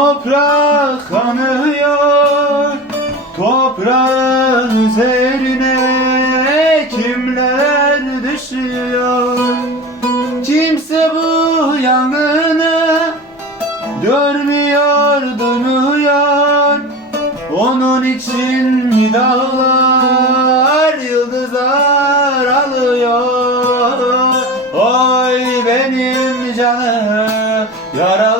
Toprak kanıyor Toprağın üzerine kimler düşüyor? Kimse bu yangını Görmüyor, duymuyor Onun için dağlar Yıldızlar alıyor. Oy benim canım Yaralı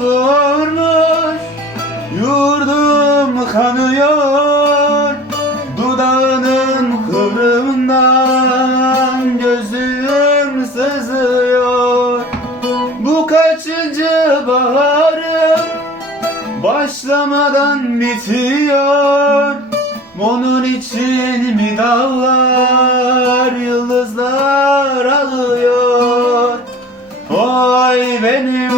vurmuş Yurdum kanıyor. Dudağının kıvrımından Gözüm sızıyor. Bu kaçıncı baharım Başlamadan bitiyor. Onun için mi dağlar Yıldızlar alıyor? Oy benim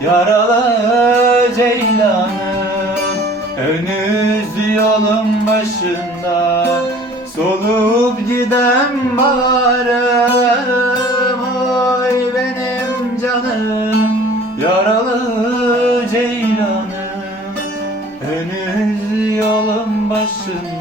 yaralı ceylanım Henüz yolun başında solup giden baharım. Oy benim canım yaralı ceylanım Henüz yolun başında